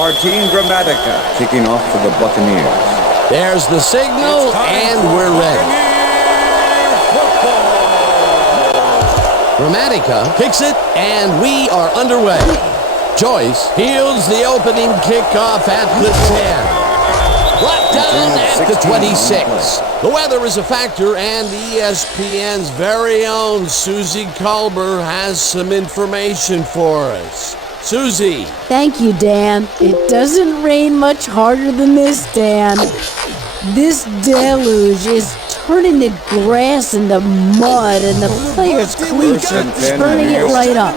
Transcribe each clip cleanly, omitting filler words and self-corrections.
Martin Gramatica kicking off for the Buccaneers. There's the signal, and we're ready. Gramatica kicks it, and we are underway. Joyce fields the opening kickoff at the 10. Brought down at the 26. The weather is a factor, and ESPN's very own Susie Colbert has some information for us. Susie. Thank you, Dan. It doesn't rain much harder than this, Dan. This deluge is turning the grass into mud, and the players' cleats are turning it right up.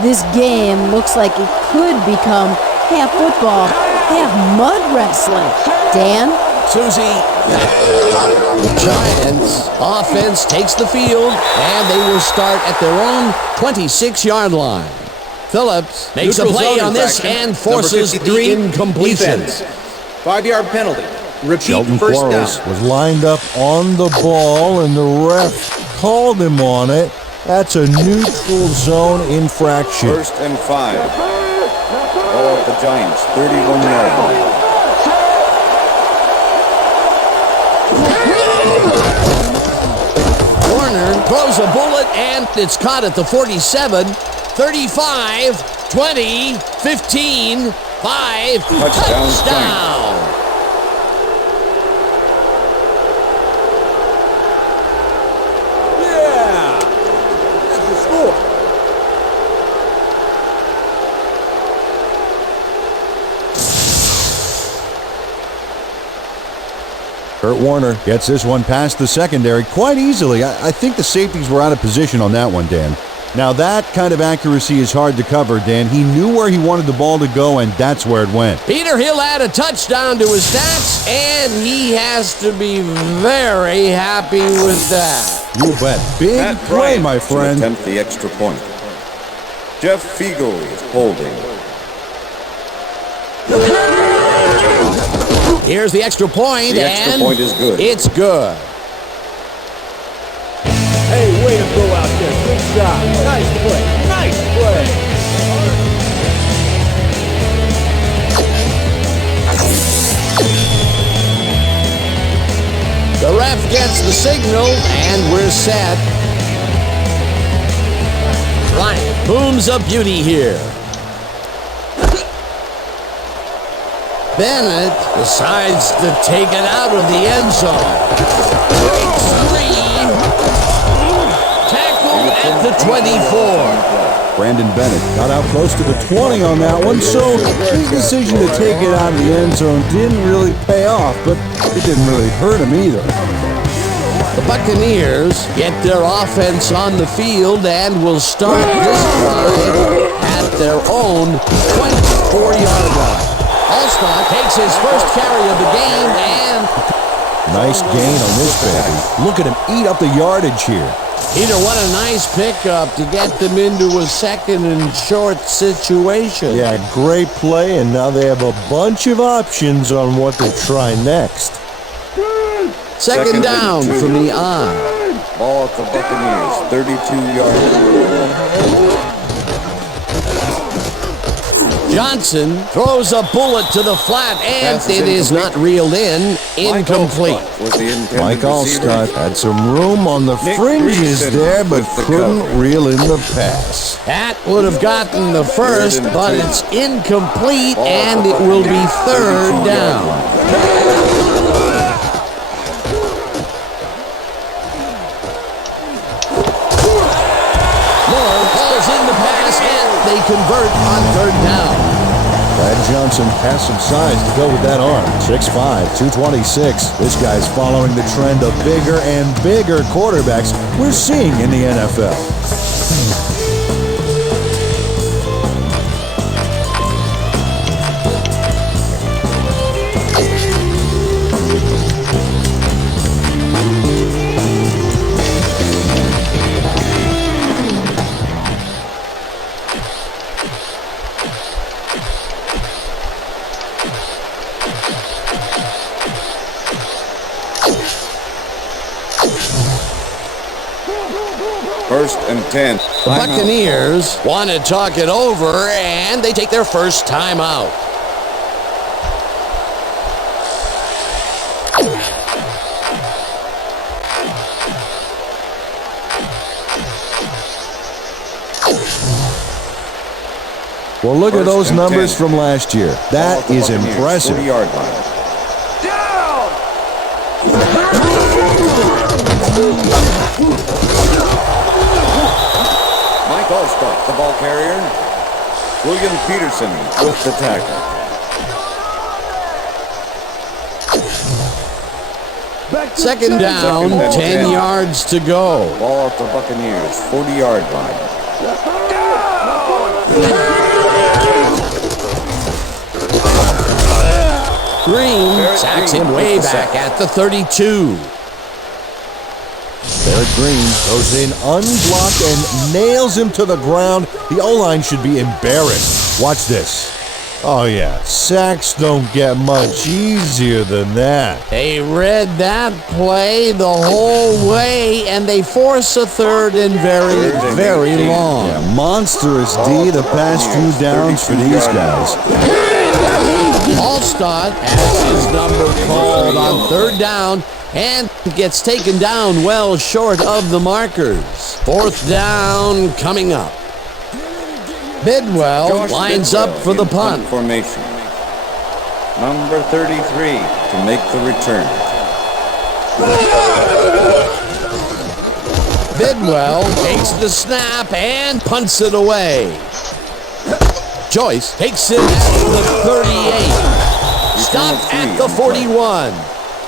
This game looks like it could become half football, half mud wrestling. Dan? Susie. The Giants' offense takes the field, and they will start at their own 26-yard line. Phillips makes a play on this and forces the incompletion. 5-yard penalty. Repeat Shelton first Quarles down. was lined up on the ball, and the ref called him on it. That's a neutral zone infraction. 1st and 5. Ball at the Giants' 31-yard line. Warner throws a bullet, and it's caught at the 47, 35, 20, 15, 5. Touchdown. Yeah, that's the score. Kurt Warner gets this one past the secondary quite easily. I think the safeties were out of position on that one, Dan. Now, that kind of accuracy is hard to cover, Dan. He knew where he wanted the ball to go, and that's where it went. Peter, he'll add a touchdown to his stats, and he has to be very happy with that. You bet. Big Matt play, Bryant my to friend. attempt the extra point. Jeff Fiegel is holding. Here's the extra point, The extra and point is good. It's good. Hey, way to go out there. Good job. Nice play. Nice play. The ref gets the signal, and we're set. Bryant booms a beauty here. Bennett decides to take it out of the end zone. Breaks free. Tackled at the 24. Brandon Bennett got out close to the 20 on that one, so his decision to take it out of the end zone didn't really pay off, but it didn't really hurt him either. The Buccaneers get their offense on the field and will start this drive at their own 24-yard line. Allstott takes his first carry of the game, and Nice gain on this baby. Look at him eat up the yardage here. Peter, what a nice pickup to get them into a second and short situation. Yeah, great play, and now they have a bunch of options on what to try next. Second down from the eye. Ball at the Buccaneers, 32-yard line. Johnson throws a bullet to the flat, and it is not reeled in. Incomplete. Mike Allstott had some room on the fringes there, but couldn't reel in the pass. That would have gotten the first, but it's incomplete, and it will be third down. Moore calls in the pass, and they convert on third down. Brad Johnson has some size to go with that arm. 6'5", 226. This guy's following the trend of bigger and bigger quarterbacks we're seeing in the NFL. First and 10. The Buccaneers want to talk it over, and they take their first time out. Well, look at those and numbers 10. from last year. That Ball at the is Buccaneers, impressive. 40-yard line. Mike Allstott, the ball carrier. William Peterson with the tackle. Second down, 10 yards to go. Ball at the Buccaneers, 40-yard line. Green sacks him way back at the 32. Barrett Green goes in unblocked and nails him to the ground. The O-line should be embarrassed. Watch this. Oh, yeah. Sacks don't get much easier than that. They read that play the whole way, and they force a third and very, very long. Yeah, monstrous D the past few downs for these guys. Allstott has his number called on third down and gets taken down well short of the markers. Fourth down coming up. Bidwell lines up for the punt. Formation. Number 33 to make the return. Bidwell takes the snap and punts it away. Joyce takes it at the 38. Stopped at the 41.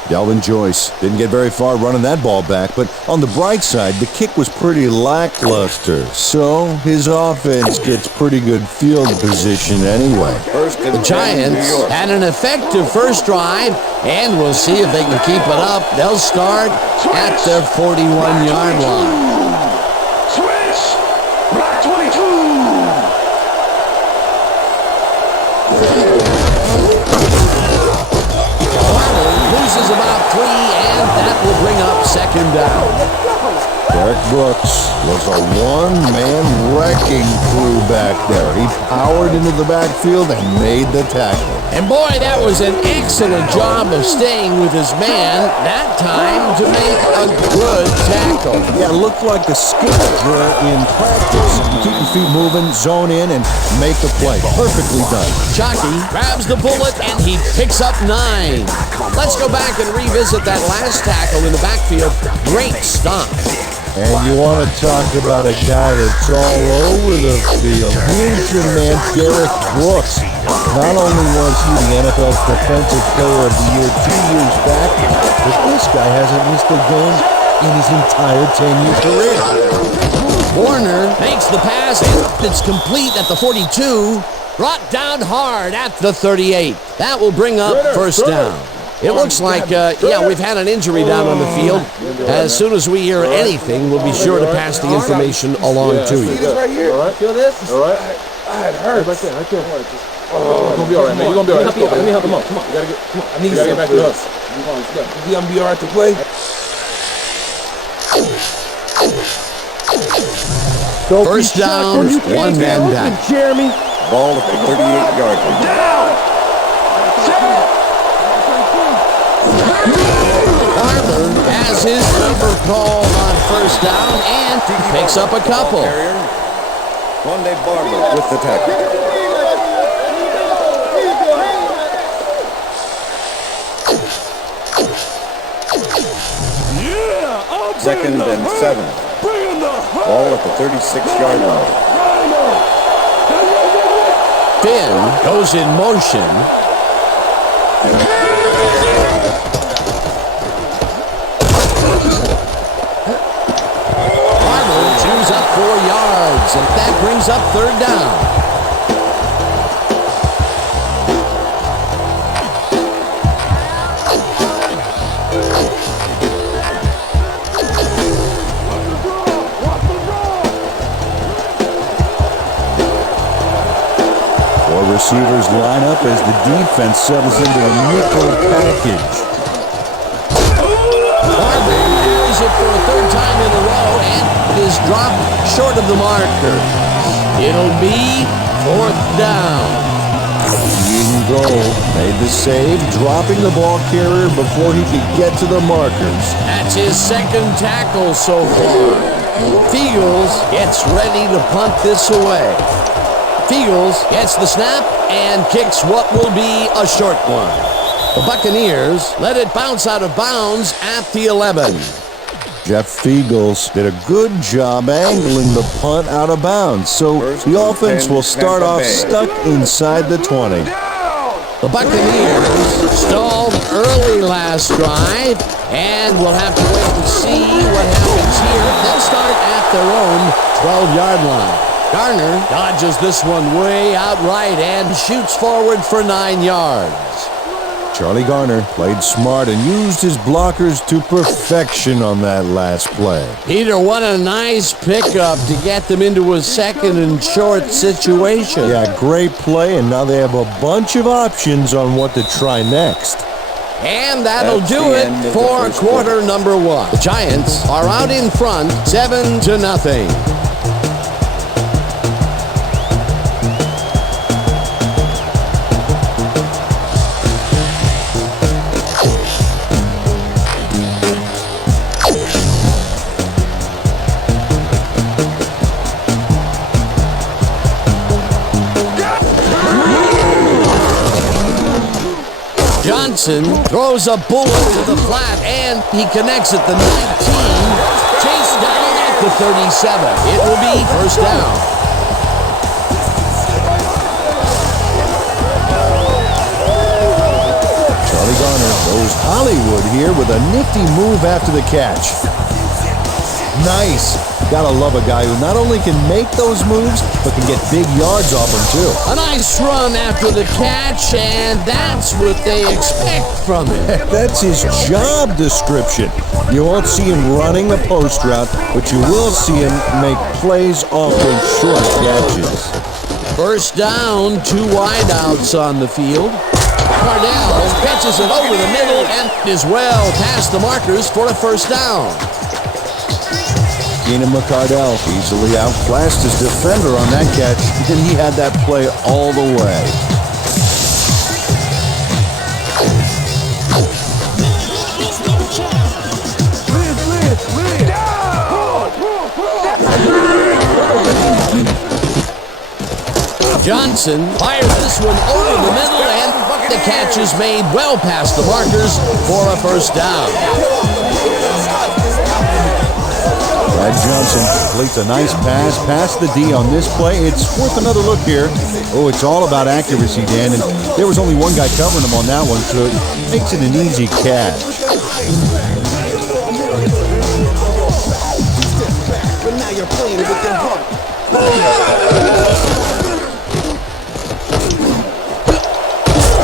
Delvin Joyce didn't get very far running that ball back, but on the bright side, the kick was pretty lackluster, so his offense gets pretty good field position anyway. The Giants had an effective first drive, and we'll see if they can keep it up. They'll start at their 41-yard line. Switch! Black 22! Loses about 3, and that will bring up second down. Derek Brooks was a one-man wrecking crew back there. He powered into the backfield and made the tackle. And boy, that was an excellent job of staying with his man that time to make a good tackle. Yeah, it looked like the skills were in practice. Keep your feet moving, zone in, and make the play. Perfectly done. Chucky grabs the bullet, and he picks up 9. Let's go back and revisit that last tackle in the backfield. Great stop. And you want to talk about a guy that's all over the field. Here's your man, Derek Brooks. Not only was he the NFL's Defensive Player of the Year 2 years back, but this guy hasn't missed a game in his entire 10-year career. Warner makes the pass, and it's complete at the 42. Brought down hard at the 38. That will bring up first down. It looks like, we've had an injury down on the field. As soon as we hear anything, we'll be sure to pass the information along to you. Right here. All right. Feel this? All right. I had hurt. Right there. You're going to be all right, man. You're going to be all right. Let me help him up. Come on. Come on. I need you to get back to us. He's going to be all right to play. First down, one man down. Jeremy. Ball at the 38-yard line. Down! Harper has his number called on first down and picks up a couple. Monte Barber with the tackle. Second and 7. Ball at the 36-yard line. Finn goes in motion. Barber chews up 4 yards, and that brings up third down. Receivers line up as the defense settles into a nickel package. Barber carries it for a third time in a row and is dropped short of the marker. It'll be fourth down. Eden Gold made the save, dropping the ball carrier before he could get to the markers. That's his second tackle so far. Fields gets ready to punt this away. Fiegels gets the snap and kicks what will be a short one. The Buccaneers let it bounce out of bounds at the 11. Jeff Fiegels did a good job angling the punt out of bounds, so the offense will start off stuck inside the 20. The Buccaneers stalled early last drive, and we'll have to wait and see what happens here. They'll start at their own 12-yard line. Garner dodges this one way out right and shoots forward for 9 yards. Charlie Garner played smart and used his blockers to perfection on that last play. Peter, what a nice pickup to get them into a second and short situation. Yeah, great play, and now they have a bunch of options on what to try next. And that'll do it for quarter number 1. The Giants are out in front, 7-0. Throws a bullet to the flat, and he connects at the 19. Chase down at the 37. It will be first down. Charlie Garner goes Hollywood here with a nifty move after the catch. Nice. Gotta love a guy who not only can make those moves, but can get big yards off them, too. A nice run after the catch, and that's what they expect from him. That's his job description. You won't see him running a post route, but you will see him make plays off those short catches. First down, 2 wideouts on the field. Cardell catches it over the middle and is well past the markers for a first down. Keenan McCardell easily outclassed his defender on that catch, and he had that play all the way. Johnson fires this one over the middle, and the catch is made well past the markers for a first down. Brad Johnson completes a nice pass past the D on this play. It's worth another look here. Oh, it's all about accuracy, Dan, and there was only one guy covering him on that one, so it makes it an easy catch. But now you're playing with your heart.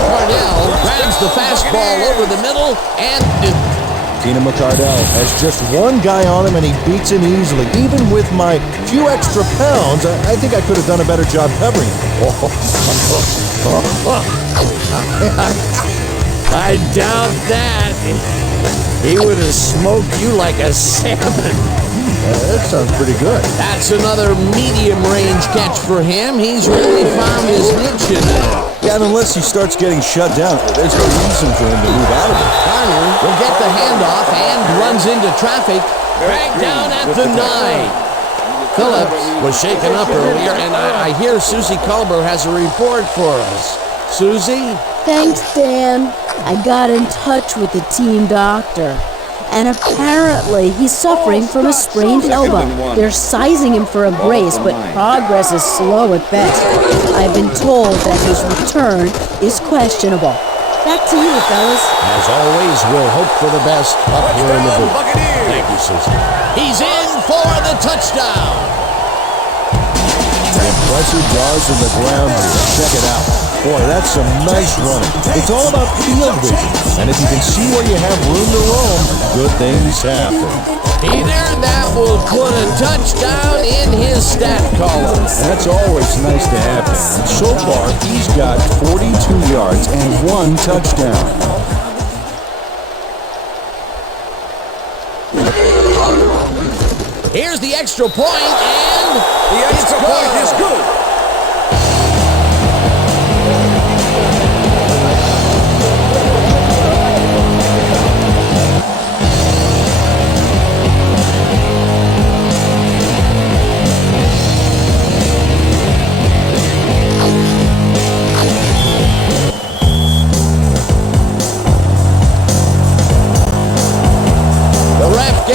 Cardell grabs the fastball over the middle, and Keenan McCardell has just one guy on him, and he beats him easily. Even with my few extra pounds, I think I could have done a better job covering him. I doubt that. He would have smoked you like a salmon. That sounds pretty good. That's another medium-range catch for him. He's really found his niche in there. Yeah, and unless he starts getting shut down, there's no reason for him to move out of it. Garner will get the handoff and runs into traffic. Dragged down at the 9. Phillips was shaken up earlier, and I hear Susie Culber has a report for us. Susie? Thanks, Dan. I got in touch with the team doctor, and apparently he's suffering from a sprained elbow. They're sizing him for a brace, but progress is slow at best. I've been told that his return is questionable. Back to you, fellas. As always, we'll hope for the best up here in the booth. Thank you, Susie. He's in for the touchdown. Impressive yards in the ground here. Check it out. Boy, that's some nice running. It's all about field vision. And if you can see where you have room to roam, good things happen. Either that will put a touchdown in his stat column. That's always nice to happen. And so far, he's got 42 yards and 1 touchdown. Here's the extra point, and The extra point is good.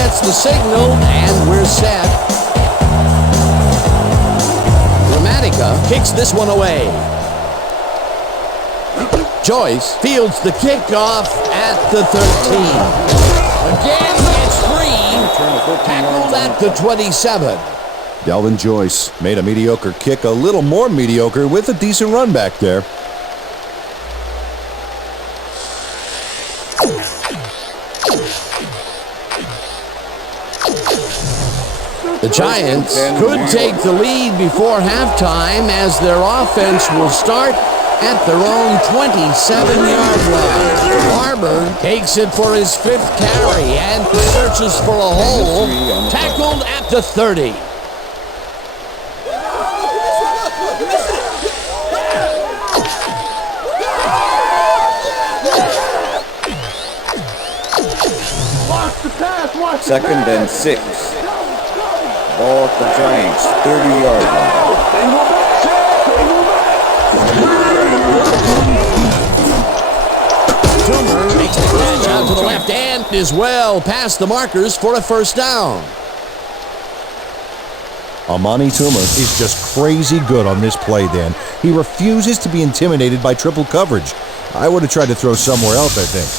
That's the signal, and we're set. Kicks this one away. Joyce fields the kickoff at the 13. Again, it's free. Tackled at the 27. Delvin Joyce made a mediocre kick a little more mediocre with a decent run back there. The Giants could take the lead before halftime as their offense will start at their own 27-yard line. Barber takes it for his 5th carry and searches for a hole. Tackled at the 30. Second and 6. Ball at the Giants, 30-yard line. Kromer makes the catch out to the left and is well past the markers for a first down. Amani Toomer is just crazy good on this play, Dan. He refuses to be intimidated by triple coverage. I would have tried to throw somewhere else, I think.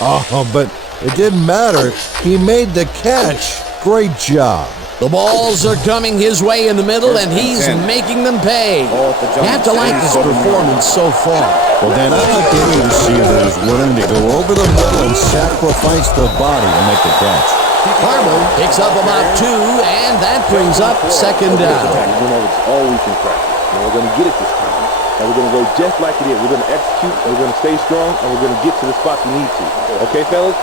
Oh, but it didn't matter. He made the catch. Great job. The balls are coming his way in the middle, and he's making them pay. You have to like his performance so far. Well, Dan, I like any receiver that is willing to go over the middle and sacrifice the body to make the catch. Harmon picks up about 2, and that brings up second down. You know, it's all we can practice. And we're going to get it this time. And we're going to go just like it is. We're going to execute, and we're going to stay strong, and we're going to get to the spot we need to. Okay, fellas?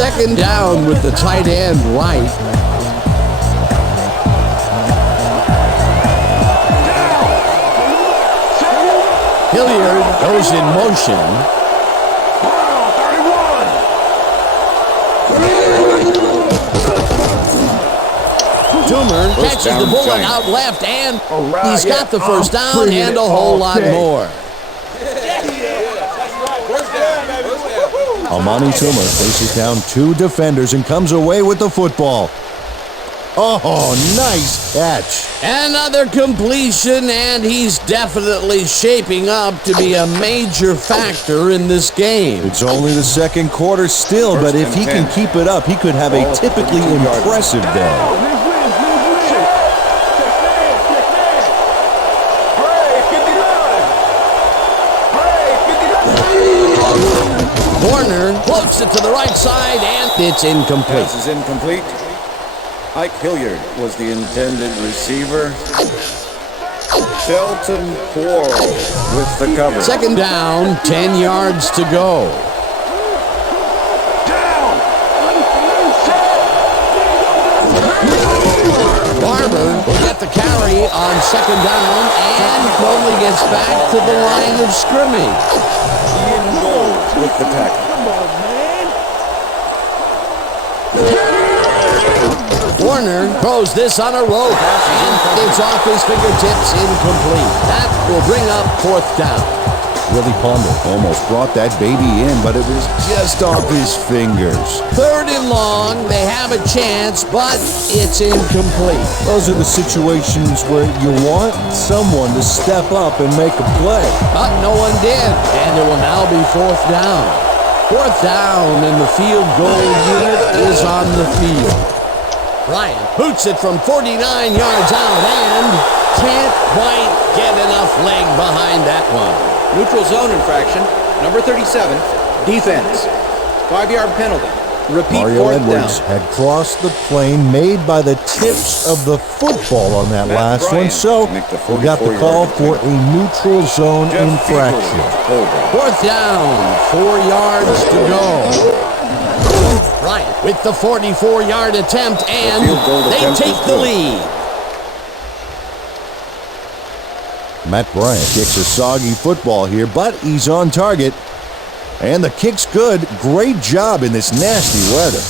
Second down with the tight end right. Hilliard goes in motion. Toomer catches the bullet out left, and he's got the first down and a whole lot more. Amani Toomer faces down 2 defenders and comes away with the football. Oh, nice catch. Another completion, and he's definitely shaping up to be a major factor in this game. It's only the second quarter still, but if he can keep it up, he could have a typically impressive day. Warner floats it to the right side, and it's incomplete. Pass is incomplete. Ike Hilliard was the intended receiver. Shelton Quarles with the cover. Second down, 10 yards to go. Barber will get the carry on second down and only gets back to the line of scrimmage. Ian Gold with the tackle. Warner throws this on a rope, and it's off his fingertips, incomplete. That will bring up fourth down. Willie Ponder almost brought that baby in, but it was just off his fingers. Third and long, they have a chance, but it's incomplete. Those are the situations where you want someone to step up and make a play. But no one did, and it will now be fourth down. Fourth down, and the field goal unit is on the field. Ryan boots it from 49 yards out and can't quite get enough leg behind that one. Neutral zone infraction, number 37, defense. 5-yard penalty. Repeat Mario fourth Edwards down. had crossed the plane made by the tips of the football on that last one, so we got the call for a neutral zone infraction. Fourth down, 4 yards to go. Bryant with the 44-yard attempt, and they take the lead. Matt Bryant kicks a soggy football here, but he's on target. And the kick's good. Great job in this nasty weather.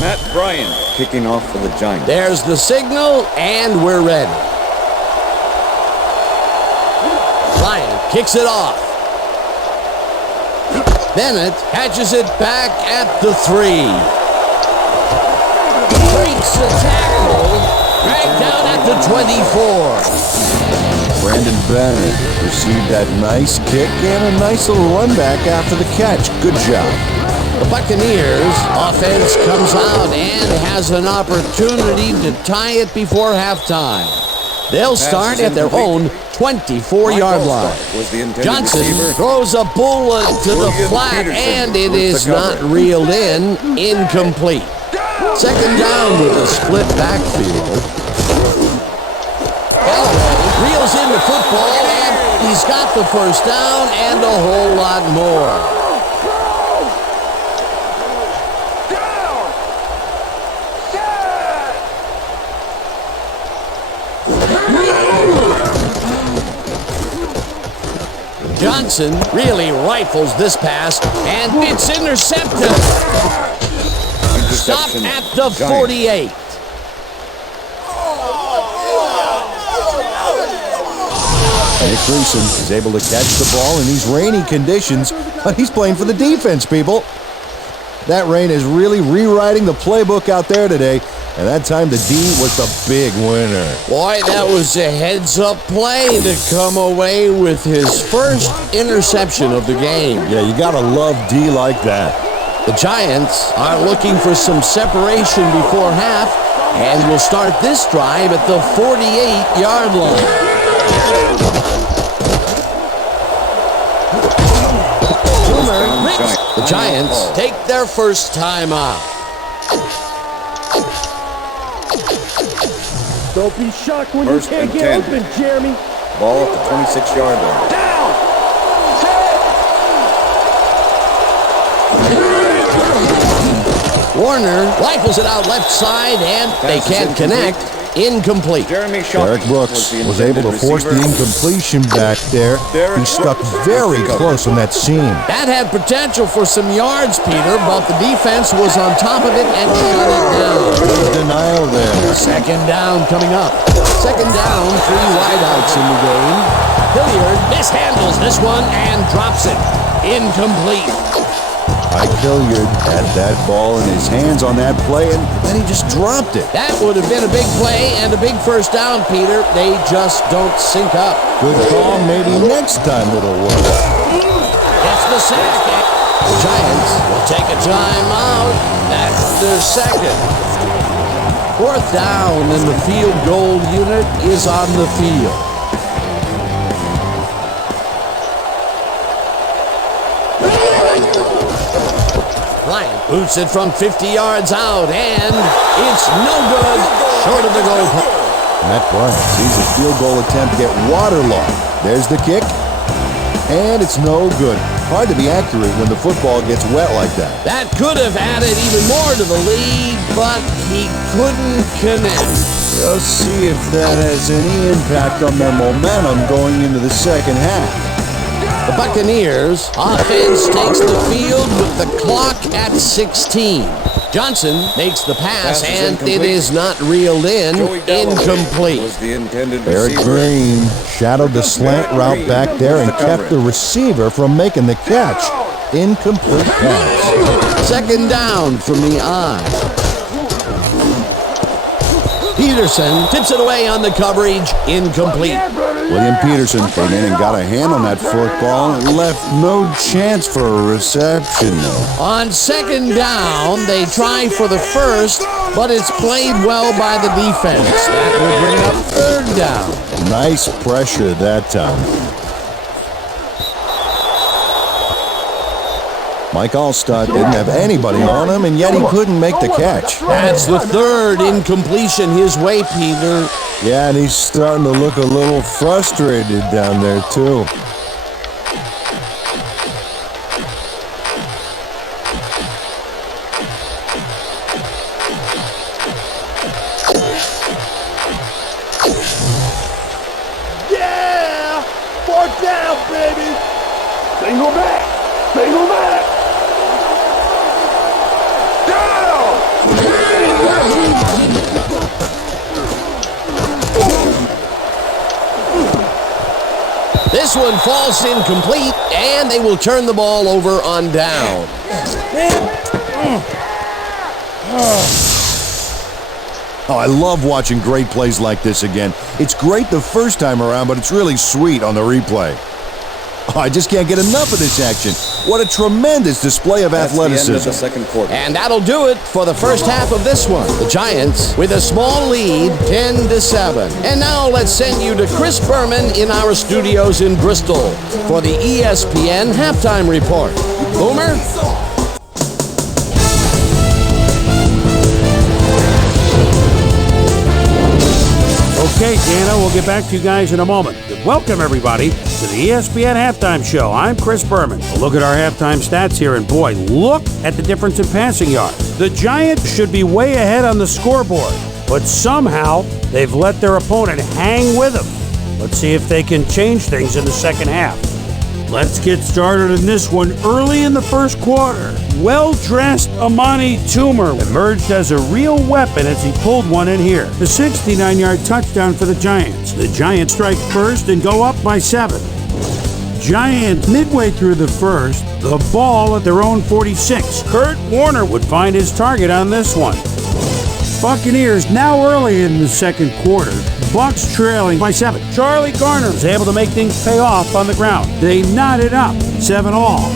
Matt Bryan kicking off for the Giants. There's the signal, and we're ready. Bryan kicks it off. Bennett catches it back at the 3. Breaks the tackle. Right down at the 24. Brandon Bennett received that nice kick and a nice little run back after the catch. Good job. The Buccaneers offense comes out and has an opportunity to tie it before halftime. They'll start at their own 24-yard line. Johnson throws a bullet to the flat, and it is not reeled in. Incomplete. Second down with a split backfield. Reels in the football, and he's got the first down and a whole lot more. Johnson really rifles this pass, and it's intercepted. Stopped at the 48. Nick Greason is able to catch the ball in these rainy conditions, but he's playing for the defense, people. That rain is really rewriting the playbook out there today, and that time the D was the big winner. Boy, that was a heads-up play to come away with his first interception of the game. Yeah, you gotta love D like that. The Giants are looking for some separation before half, and will start this drive at the 48-yard line. The Giants take their first time out. Don't be shocked when First you can't and get 10. open, Jeremy. Ball at the 26-yard line. Down. Warner rifles it out left side, and they can't connect. Incomplete. Jeremy Derek Brooks was able to force the incompletion back there. He stuck very close on that seam. That had potential for some yards, Peter, but the defense was on top of it and shut it down. Good denial there. Second down coming up. Second down, 3 wideouts in the game. Hilliard mishandles this one and drops it. Incomplete. Mike Hilliard had that ball in his hands on that play, and then he just dropped it. That would have been a big play and a big first down, Peter. They just don't sync up. Good call. Maybe next time it'll work. It's the sack. The Giants will take a timeout. That's their second. Fourth down, and the field goal unit is on the field. Bryant boots it from 50 yards out, and it's no good, short of the goal post. Matt Bryant sees his field goal attempt get waterlogged. There's the kick, and it's no good. Hard to be accurate when the football gets wet like that. That could have added even more to the lead, but he couldn't connect. We'll see if that has any impact on their momentum going into the second half. The Buccaneers offense takes the field with the clock at 16. Johnson makes the pass, and it is not reeled in. Incomplete. Was the intended Eric receiver. Green shadowed the slant route back there and kept the receiver from making the catch. Incomplete pass. Second down from the eye. Peterson tips it away on the coverage. Incomplete. William Peterson came in and got a hand on that football and left no chance for a reception. On second down, they try for the first, but it's played well by the defense. That will bring up third down. Nice pressure that time. Mike Allstott didn't have anybody on him, and yet he couldn't make the catch. That's the third incompletion his way, Peter. Yeah, and he's starting to look a little frustrated down there, too. Yeah! Fourth down, baby! Single back! Single back! Down! This one falls incomplete, and they will turn the ball over on down. Oh, I love watching great plays like this again. It's great the first time around, but it's really sweet on the replay. Oh, I just can't get enough of this action. What a tremendous display of athleticism. The end of the second quarter. And that'll do it for the first half of this one. The Giants with a small lead, 10-7. And now let's send you to Chris Berman in our studios in Bristol for the ESPN Halftime Report. Boomer? Okay, Dana, we'll get back to you guys in a moment. Welcome, everybody, to the ESPN Halftime Show. I'm Chris Berman. We'll look at our halftime stats here, and boy, look at the difference in passing yards. The Giants should be way ahead on the scoreboard, but somehow they've let their opponent hang with them. Let's see if they can change things in the second half. Let's get started in this one early in the first quarter. Well-dressed Amani Toomer emerged as a real weapon as he pulled one in here. The 69-yard touchdown for the Giants. The Giants strike first and go up by 7. Giants midway through the first, the ball at their own 46. Kurt Warner would find his target on this one. Buccaneers now early in the second quarter. Bucs trailing by 7. Charlie Garner is able to make things pay off on the ground. They knot it up, 7-all.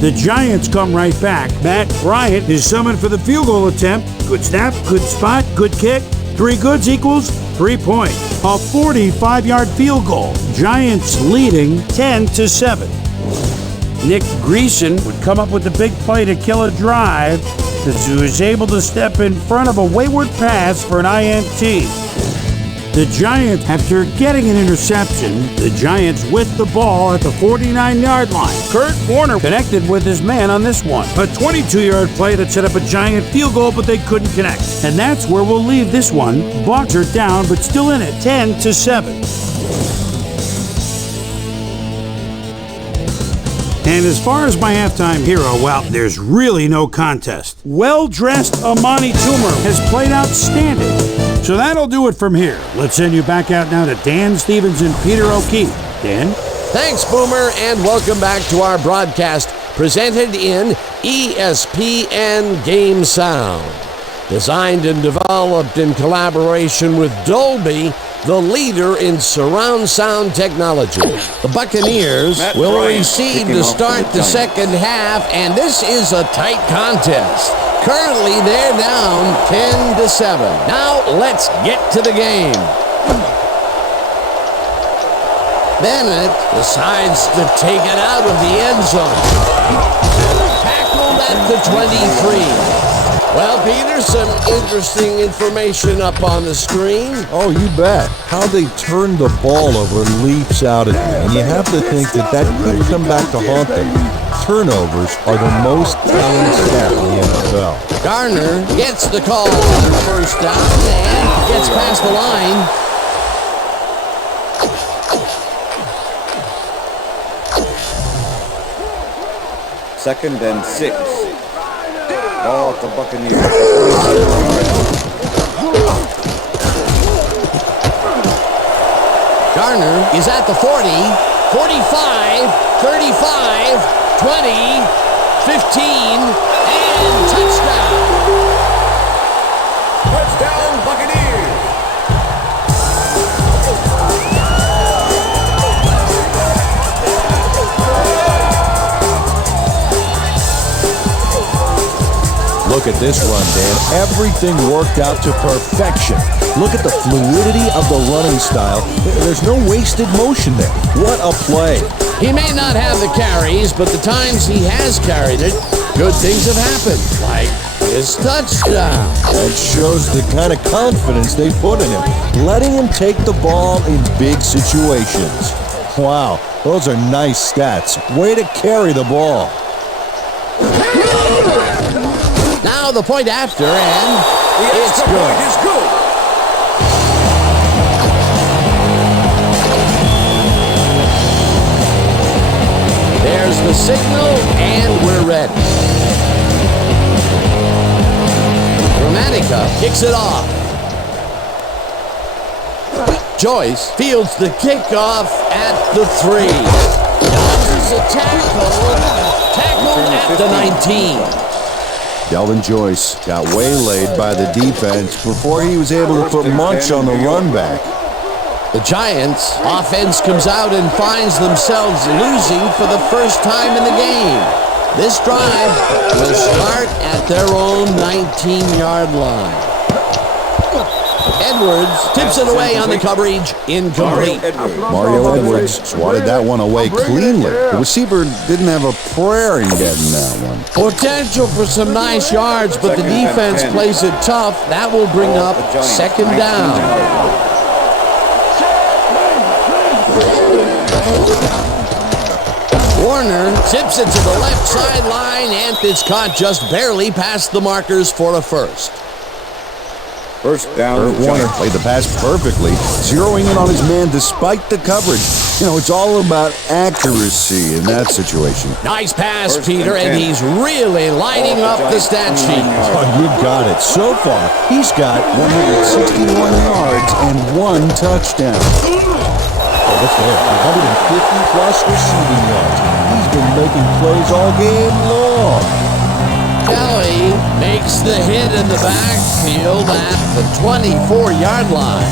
The Giants come right back. Matt Bryant is summoned for the field goal attempt. Good snap, good spot, good kick. 3 goods equals 3 points. A 45-yard field goal. Giants leading 10-7. Nick Greason would come up with the big play to kill a drive as he was able to step in front of a wayward pass for an INT. The Giants, after getting an interception, the Giants with the ball at the 49-yard line. Kurt Warner connected with his man on this one. A 22-yard play that set up a Giant field goal, but they couldn't connect. And that's where we'll leave this one. Bucs are down, but still in it, 10-7. And as far as my halftime hero, well, there's really no contest. Well-dressed Amani Toomer has played outstanding. So that'll do it from here. Let's send you back out now to Dan Stevens and Peter O'Keefe. Dan? Thanks, Boomer, and welcome back to our broadcast presented in ESPN Game Sound. Designed and developed in collaboration with Dolby, the leader in surround sound technology. The Buccaneers will receive to start the second half, and this is a tight contest. Currently, they're down 10-7. Now, let's get to the game. Bennett decides to take it out of the end zone. Tackled at the 23. Well, Peter, some interesting information up on the screen. Oh, you bet. How they turn the ball over leaps out at me, and you have to think that could come back to haunt them. Turnovers are the most telling stat in the NFL. Garner gets the call on the first down and gets past the line. Second and 6. Ball at the Buccaneers. Garner is at the 40, 45, 35, 20, 15, and touchdown. Touchdown, Buccaneers. Look at this run, Dan. Everything worked out to perfection. Look at the fluidity of the running style. There's no wasted motion there. What a play. He may not have the carries, but the times he has carried it, good things have happened, like his touchdown. That shows the kind of confidence they put in him, letting him take the ball in big situations. Wow, those are nice stats. Way to carry the ball. Now the point after, and it's good. It's good. There's the signal, and we're ready. Romanica kicks it off. Joyce fields the kickoff at the 3. Dodges a tackle. Tackled at the 19. Delvin Joyce got waylaid by the defense before he was able to put Munch on the run back. The Giants' offense comes out and finds themselves losing for the first time in the game. This drive will start at their own 19-yard line. Edwards tips it away on the coverage. Incomplete. Mario Edwards swatted that one away cleanly. The receiver didn't have a prayer in getting that one. Potential for some nice yards, but the defense plays it tough. That will bring up second down. Warner tips it to the left sideline, and it's caught just barely past the markers for a first. First down. Warner played the pass perfectly, zeroing in on his man despite the coverage. You know, it's all about accuracy in that situation. Nice pass, Peter, and he's really lighting up the stat sheet. Oh, you got it. So far, he's got 161 yards and 1 touchdown. Oh, look there, 150-plus receiving yards. He's been making plays all game long. Kelly makes the hit in the backfield at the 24-yard line.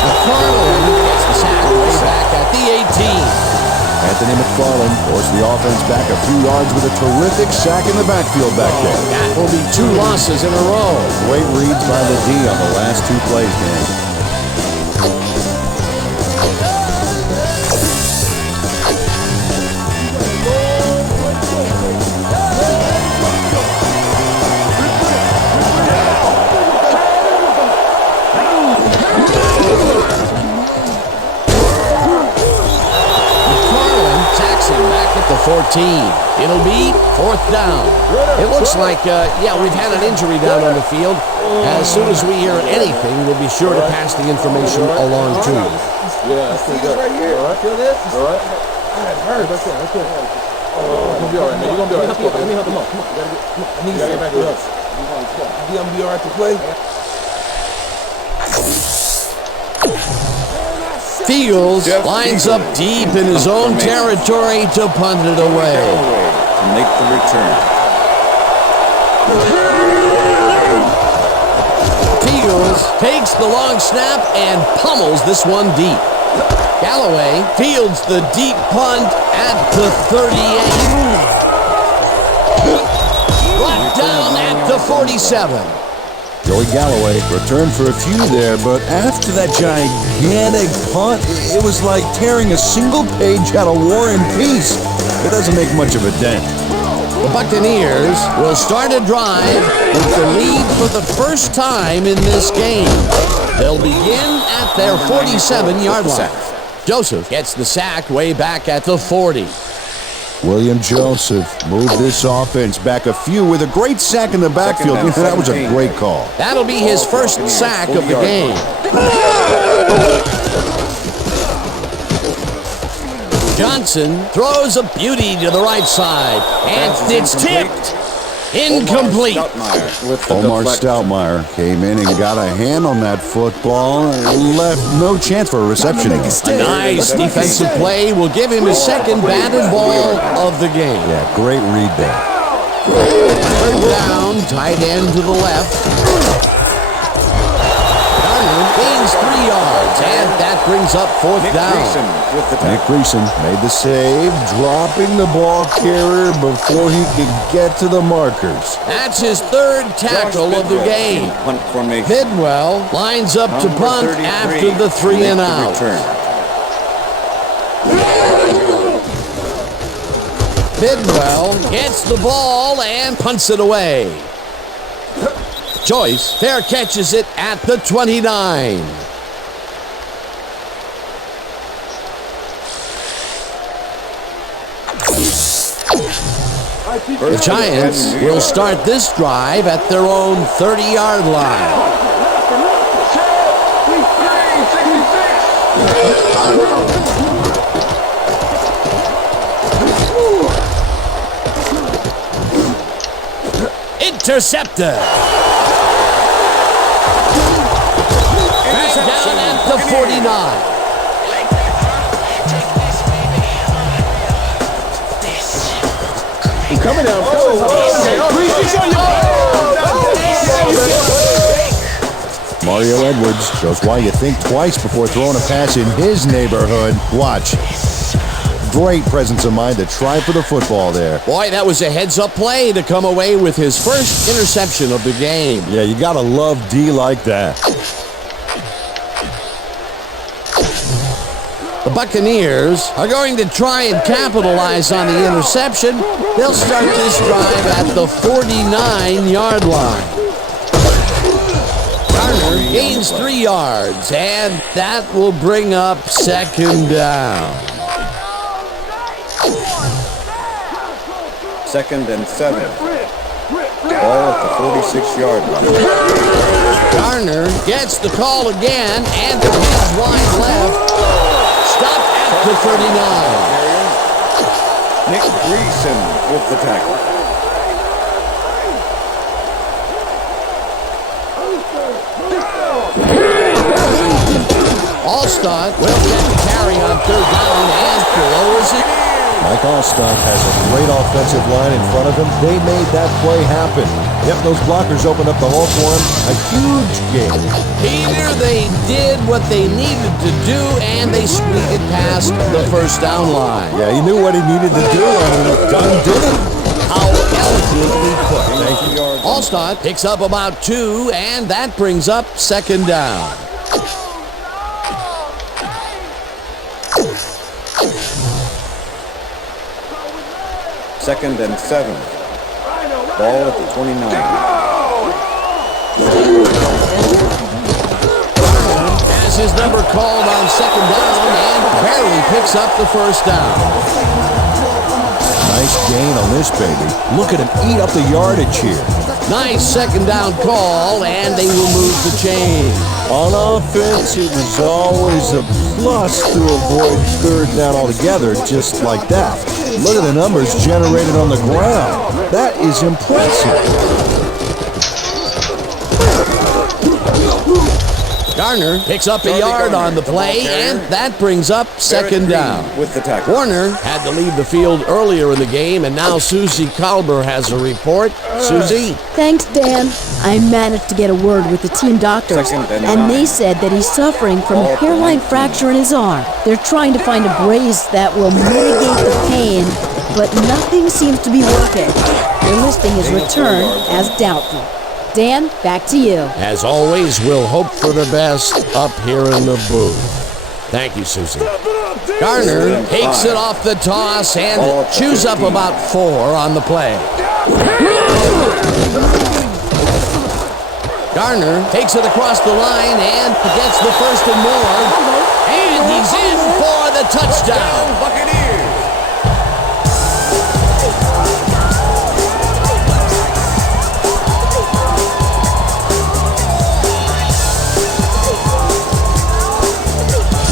McFarland gets the sack way back at the 18. Anthony McFarland forced the offense back a few yards with a terrific sack in the backfield back there. That will be 2 losses in a row. Great reads by the D on the last 2 plays, man. The 14. It'll be 4th down. It looks like, we've had an injury down on the field. As soon as we hear anything, we'll be sure to pass the information along to you. Yeah, that's pretty good. Right here. All right. Feel this? All right. It hurts. That's it. You're going to be all right, man. You're going to be all right. Let me help him up. Come on. I need you to get back to us. You going to be all right to play? Fields lines up deep in his own territory to punt it away. To make the return. Fields takes the long snap and pummels this one deep. Galloway fields the deep punt at the 38. Brought down at the 47. Joey Galloway returned for a few there, but after that gigantic punt, it was like tearing a single page out of War and Peace. It doesn't make much of a dent. The Buccaneers will start a drive with the lead for the first time in this game. They'll begin at their 47-yard line. Joseph gets the sack way back at the 40. William Joseph moved this offense back a few with a great sack in the backfield. That was a great call. That'll be his first sack of the game. Johnson throws a beauty to the right side, and it's tipped. Incomplete. Omar Stoutmire came in and got a hand on that football and left no chance for a reception. A nice defensive play will give him his second batted ball of the game. Yeah, great read there. Third down, tight end to the left. Gains 3 yards, and that brings up 4th down. Nick Greason made the save, dropping the ball carrier before he could get to the markers. That's his 3rd tackle of the game. Bidwell lines up to punt after the 3 and out. Bidwell gets the ball and punts it away. Joyce fair catches it at the 29. The Giants will start this drive at their own 30-yard line. intercepted. Back down at the 49. Coming down. Mario Edwards shows why you think twice before throwing a pass in his neighborhood. Watch. Great presence of mind to try for the football there. Boy, that was a heads-up play to come away with his first interception of the game. Yeah, you gotta love D like that. The Buccaneers are going to try and capitalize on the interception. They'll start this drive at the 49-yard line. Garner gains 3 yards, and that will bring up second down. 2nd and 7. Ball at the 46-yard line. Garner gets the call again, and the his wide left. Stop at the 39. Nick Greason with the tackle. Asst will get the carry on 3rd down and blows it. Mike Asst has a great offensive line in front of him. They made that play happen. Yep, those blockers opened up the hole for him. A huge game. Peter, they did what they needed to do, and they squeaked it past the 1st down line. Yeah, he knew what he needed to do, and he done did it. How elegantly put. Thank you. Asst picks up about 2, and that brings up 2nd down. Second and 7. Ball at the 29. Has his number called on 2nd down and barely picks up the 1st down. Nice gain on this baby. Look at him eat up the yardage here. Nice 2nd down call, and they will move the chain. On offense, it was always a plus to avoid 3rd down altogether, just like that. Look at the numbers generated on the ground. That is impressive. Garner picks up a yard on the play, and that brings up 2nd down. With the tackle. Warner had to leave the field earlier in the game, and now Susie Kalber has a report. Susie? Thanks, Dan. I managed to get a word with the team doctors, and they said that he's suffering from a hairline fracture in his arm. They're trying to find a brace that will mitigate the pain, but nothing seems to be working. They're listing his return as doubtful. Dan, back to you. As always, we'll hope for the best up here in the booth. Thank you, Susie. Garner takes it off the toss and chews up about 4 on the play. Garner takes it across the line and gets the 1st and more. And he's in for the touchdown. Buccaneers.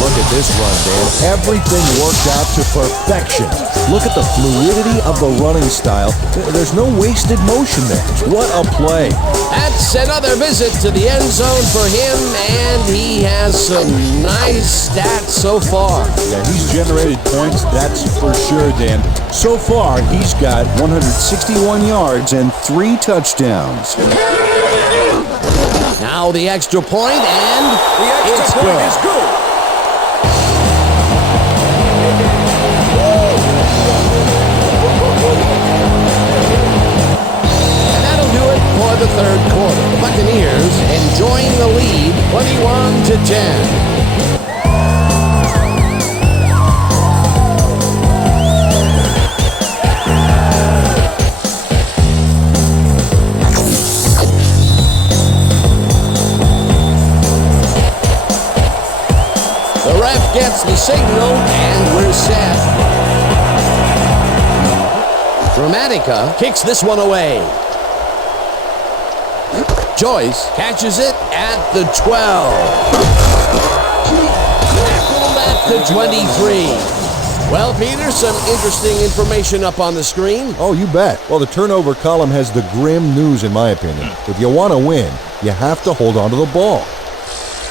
Look at this run, Dan. Everything worked out to perfection. Look at the fluidity of the running style. There's no wasted motion there. What a play. That's another visit to the end zone for him, and he has some nice stats so far. Yeah, he's generated points, that's for sure, Dan. So far, he's got 161 yards and 3 touchdowns. Now the extra point, and it's good. Is good. For the 3rd quarter, the Buccaneers enjoying the lead 21-10. The ref gets the signal and we're set. Dramatica kicks this one away. Joyce catches it at the 12. Tackled at the 23. Well, Peter, some interesting information up on the screen. Oh, you bet. Well, the turnover column has the grim news, in my opinion. If you want to win, you have to hold on to the ball.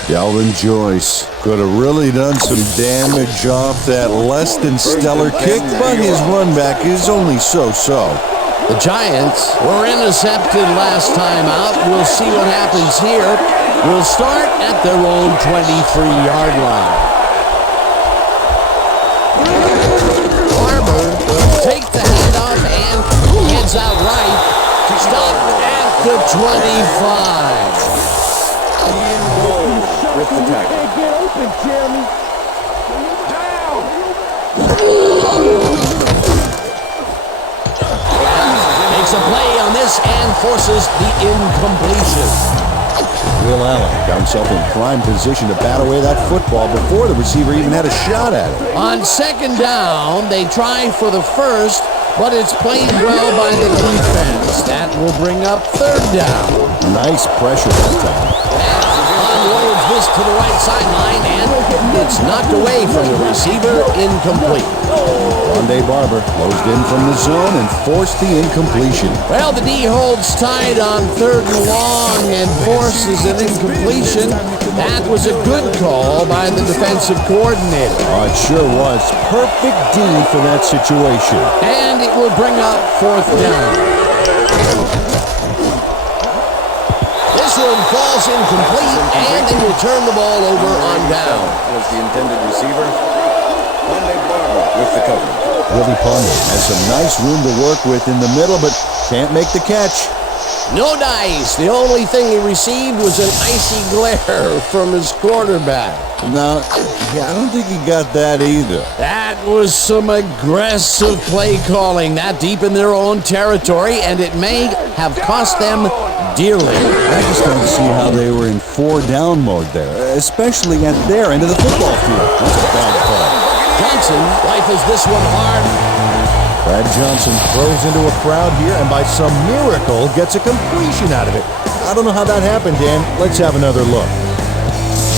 Delvin Joyce could have really done some damage off that less than stellar kick, but his run back is only so-so. The Giants were intercepted last time out. We'll see what happens here. We'll start at their own 23-yard line. Barber will take the handoff and heads out right. Stopped at the 25. With the tackle. Get open, Jeremy. Makes a play on this and forces the incompletion. Will Allen got himself in prime position to bat away that football before the receiver even had a shot at it. On second down, they try for the first, but it's played well by the defense. That will bring up third down. Nice pressure that time. Unloads this to the right sideline, and it's knocked away from the receiver, incomplete. Monte Barber closed in from the zone and forced the incompletion. Well, the D holds tight on third and long and forces an incompletion. That was a good call by the defensive coordinator. Oh, it sure was. Perfect D for that situation. And it will bring up fourth down. This one falls incomplete, and they will turn the ball over on down. Was the intended receiver. Monte Barber with the cover. Willie Palmer has some nice room to work with in the middle, but can't make the catch. No dice. The only thing he received was an icy glare from his quarterback. No, yeah, I don't think he got that either. That was some aggressive play calling that deep in their own territory, and it may have cost them dearly. I just don't see how they were in 4-down mode there, especially at their end of the football field. That's a bad call. Johnson rifles this one hard. Brad Johnson throws into a crowd here and by some miracle gets a completion out of it. I don't know how that happened, Dan. Let's have another look.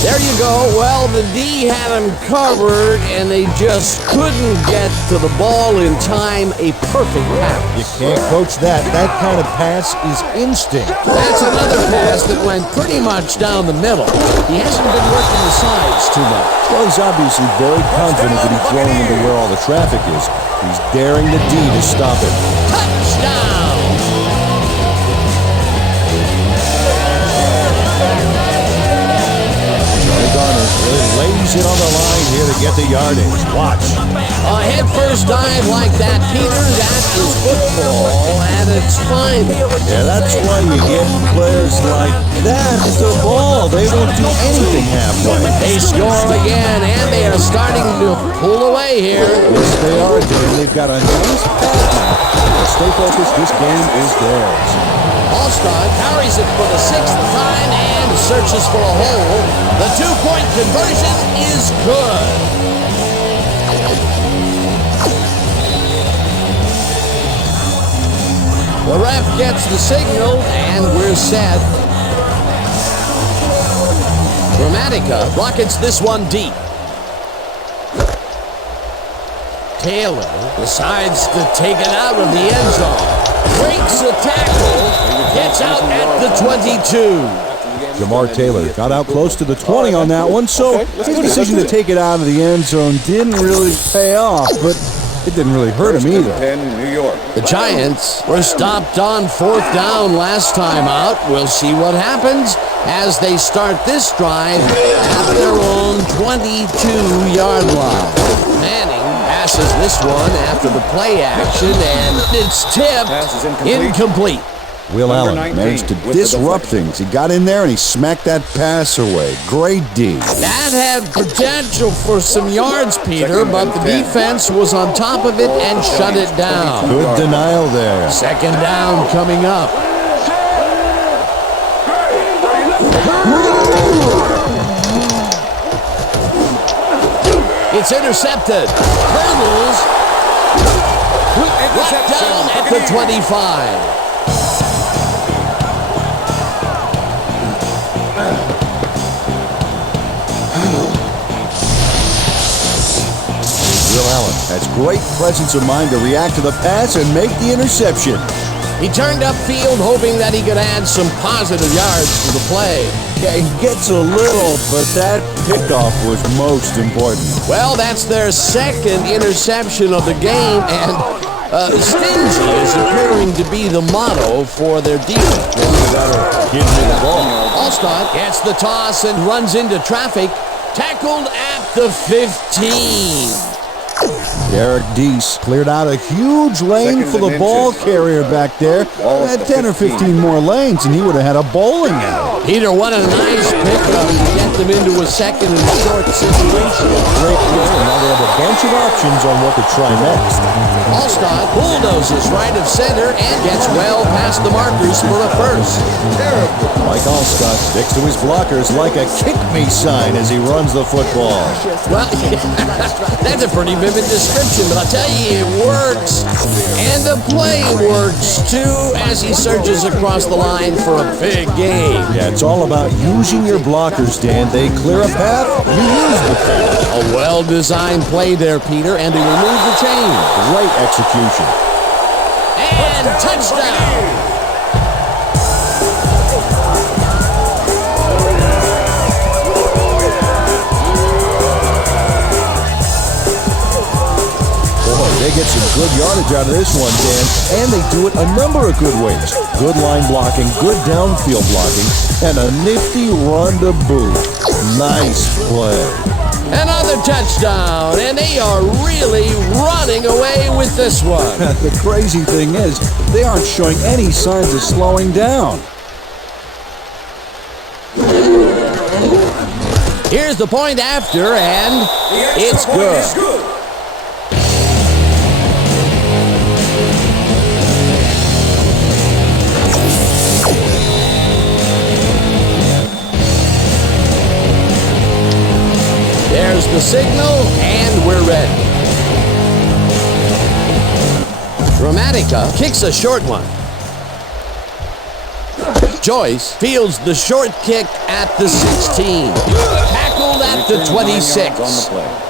There you go. Well, the D had him covered, and they just couldn't get to the ball in time. A perfect pass. You can't coach that. That kind of pass is instinct. That's another pass that went pretty much down the middle. He hasn't been working the sides too much. Well, he's obviously very confident that he's throwing into where all the traffic is. He's daring the D to stop it. Touchdown! Lays it on the line here to get the yardage. Watch. A head-first dive like that, Peter, that is football at its finest. Yeah, that's why you get players like that. It's the ball. They don't do anything halfway. They score again, and they are starting to pull away here. Yes, they are, Dan. They've got a nice pass now. Stay focused. This game is theirs. Allstott carries it for the sixth time and searches for a hole. The two-point conversion is good. The ref gets the signal, and we're set. Dramatica rockets this one deep. Taylor decides to take it out of the end zone. Breaks the tackle, gets out at the 22. Jamar Taylor got out close to the 20 on that one, so his decision to take it out of the end zone didn't really pay off, but it didn't really hurt him either. 10, New York. The Giants were stopped on fourth down last time out. We'll see what happens as they start this drive at their own 22-yard line. Manning passes this one after the play action, and it's tipped incomplete. Will Allen managed to disrupt things. He got in there and he smacked that pass away. Great D. That had potential for some yards, Peter, but the defense was on top of it and shut it down. Good denial there. Second down coming up. It's intercepted. Colonels brought down at the 25. Will Allen has great presence of mind to react to the pass and make the interception. He turned upfield hoping that he could add some positive yards to the play. Yeah, he gets a little, but that pickoff was most important. Well, that's their second interception of the game, and stingy is appearing to be the motto for their defense. Give me the ball. Asst gets the toss and runs into traffic. Tackled at the 15. Derek Deese cleared out a huge lane for the ball carrier back there. Had 10 or 15 more lanes, and he would have had a bowling alley. Peter, what a nice pickup to get them into a second and short situation. Great play. Now they have a bunch of options on what to try next. Asst bulldozes right of center and gets well past the markers for a first. Mike Asst sticks to his blockers like a kick-me sign as he runs the football. Well, that's a pretty vivid description, but I'll tell you, it works. And the play works, too, as he surges across the line for a big game. Yeah, it's all about using your blockers, Dan. They clear a path, you use the path. A well-designed play there, Peter, and to remove the chain. Great execution. And touchdown! They get some good yardage out of this one, Dan, and they do it a number of good ways. Good line blocking, good downfield blocking, and a nifty run to boot. Nice play. Another touchdown, and they are really running away with this one. The crazy thing is, they aren't showing any signs of slowing down. Here's the point after, and it's good. There's the signal, and we're ready. Dramatica kicks a short one. Joyce fields the short kick at the 16. Tackled at the 26.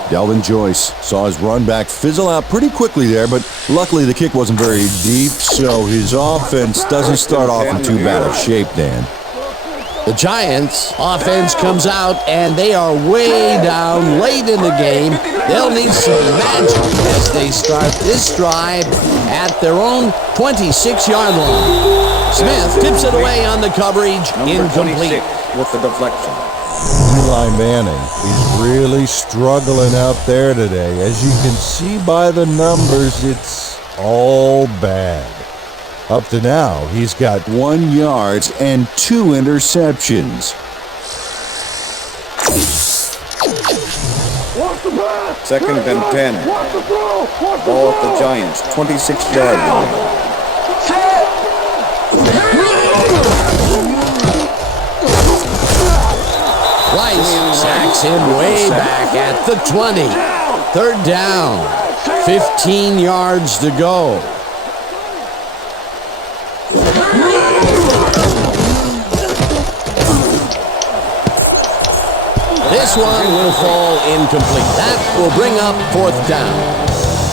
Delvin Joyce saw his run back fizzle out pretty quickly there, but luckily the kick wasn't very deep, so his offense doesn't start off in too bad of shape, Dan. The Giants' offense comes out, and they are way down late in the game. They'll need some magic as they start this drive at their own 26-yard line. Smith tips it away on the coverage, incomplete. With the deflection. Eli Manning is really struggling out there today. As you can see by the numbers, it's all bad. Up to now, he's got 1 yard and 2 interceptions. Second and 10. Ball at the Giants, 26-yard line. Rice sacks him way back at the 20. Third down, 15 yards to go. This one will fall incomplete. That will bring up fourth down.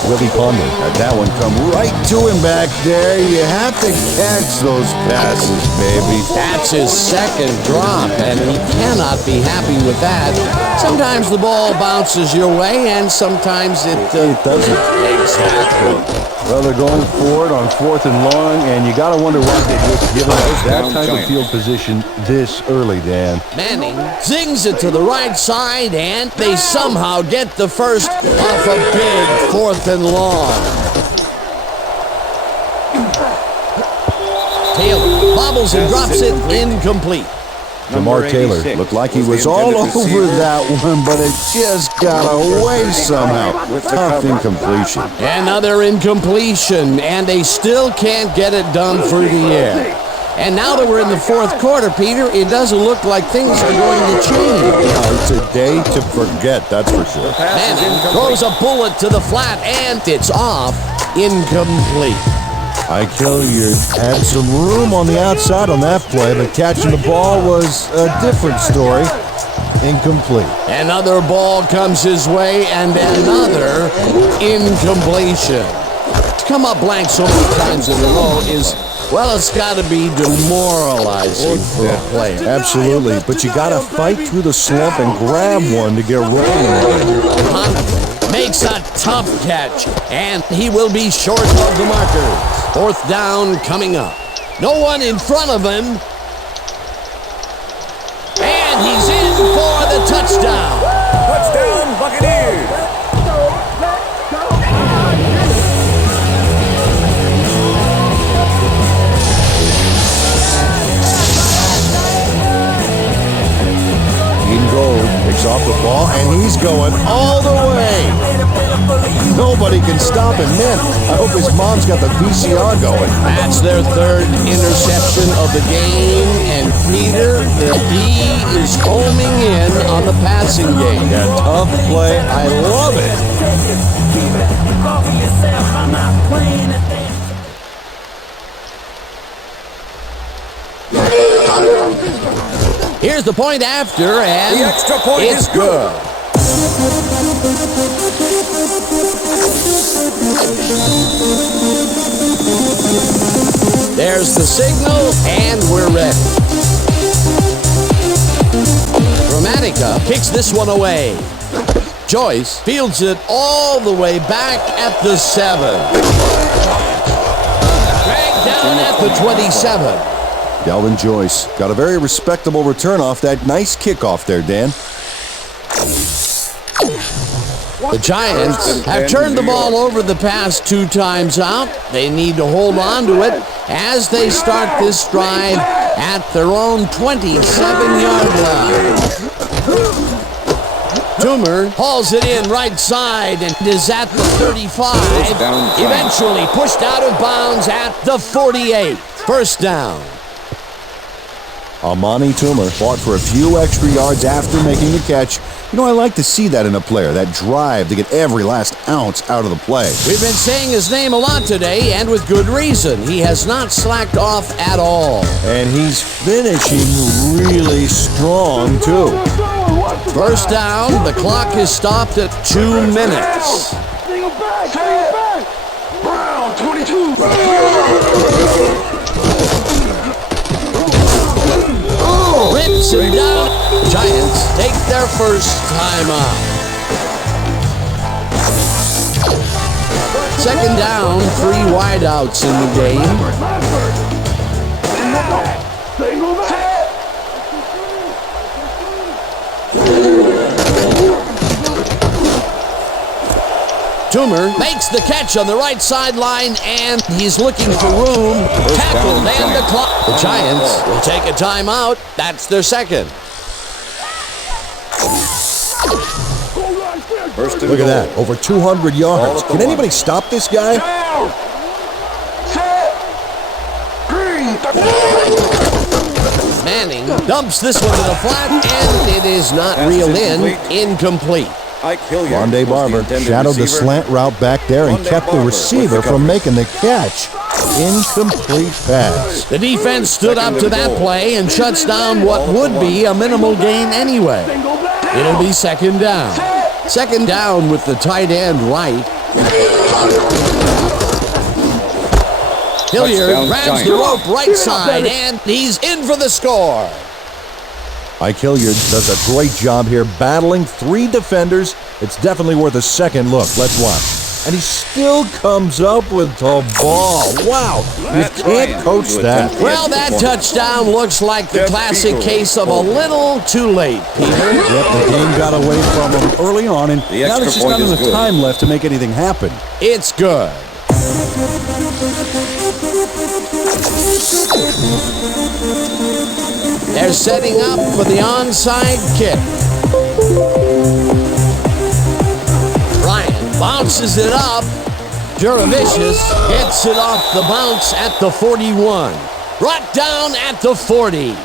Willie Ponder had that one come right to him back there. You have to catch those passes, baby. That's his second drop, and he cannot be happy with that. Sometimes the ball bounces your way, and sometimes it doesn't. Exactly. Well, they're going for it on 4th and long, and you got to wonder why they would give us that type of field position this early, Dan. Manning zings it to the right side, and they somehow get the first off a big 4th and long. Taylor bobbles and drops it incomplete. Jamar Taylor looked like he was all over that one, but it just got away somehow. Tough incompletion. Another incompletion, and they still can't get it done through the air. And now that we're in the fourth quarter, Peter, it doesn't look like things are going to change. It's a day to forget, that's for sure. Manning throws a bullet to the flat, and it's off. Incomplete. Ike Hilliard had some room on the outside on that play, but catching the ball was a different story. Incomplete. Another ball comes his way, and another incompletion. To come up blank so many times in a row is, well, it's got to be demoralizing for a player. Absolutely, but you got to fight through the slump and grab one to get rolling. Monte makes a tough catch, and he will be short of the marker. Fourth down coming up. No one in front of him. And he's in for the touchdown. Touchdown, Buccaneers. Gold picks off the ball, and he's going all the way. Nobody can stop him. Man, I hope his mom's got the VCR going. That's their third interception of the game, and Peter, the D is homing in on the passing game. Yeah, tough play. I love it. Here's the point after, and The extra point it's is good. There's the signal, and we're ready. Chromatica kicks this one away. Joyce fields it all the way back at the 7. Dragged down at the 27. Delvin Joyce got a very respectable return off that nice kickoff there, Dan. The Giants have turned the ball over the past 2 times out. They need to hold on to it as they start this drive at their own 27-yard line. Toomer hauls it in right side and is at the 35. Eventually pushed out of bounds at the 48. First down. Amani Toomer fought for a few extra yards after making the catch. You know, I like to see that in a player, that drive to get every last ounce out of the play. We've been saying his name a lot today, and with good reason. He has not slacked off at all. And he's finishing really strong, too. First down, the clock is stopped at 2 minutes. Brown, 22. Rips him down. Giants take their first timeout. Second down, 3 wideouts in the game. Toomer makes the catch on the right sideline, and he's looking for room. Tackled, and the clock. The Giants will take a timeout. That's their second. Look at that, over 200 yards. Can anybody stop this guy? Manning dumps this one to the flat, and it is not reeled in. Incomplete. Monte Barber shadowed the slant route back there and kept the receiver from making the catch. Incomplete pass. The defense stood up to that play and shuts down what would be a minimal gain anyway. It'll be second down. Second down with the tight end right. Hilliard grabs the rope right side, and he's in for the score. Ike Hilliard does a great job here battling 3 defenders. It's definitely worth a second look. Let's watch. And he still comes up with the ball. Wow, you can't coach that. Well, that touchdown looks like the classic case of a little too late, Peter. Yep, the game got away from him early on, and now there's just not enough time left to make anything happen. It's good. They're setting up for the onside kick. Ryan bounces it up. Juravicius gets it off the bounce at the 41. Brought down at the 40.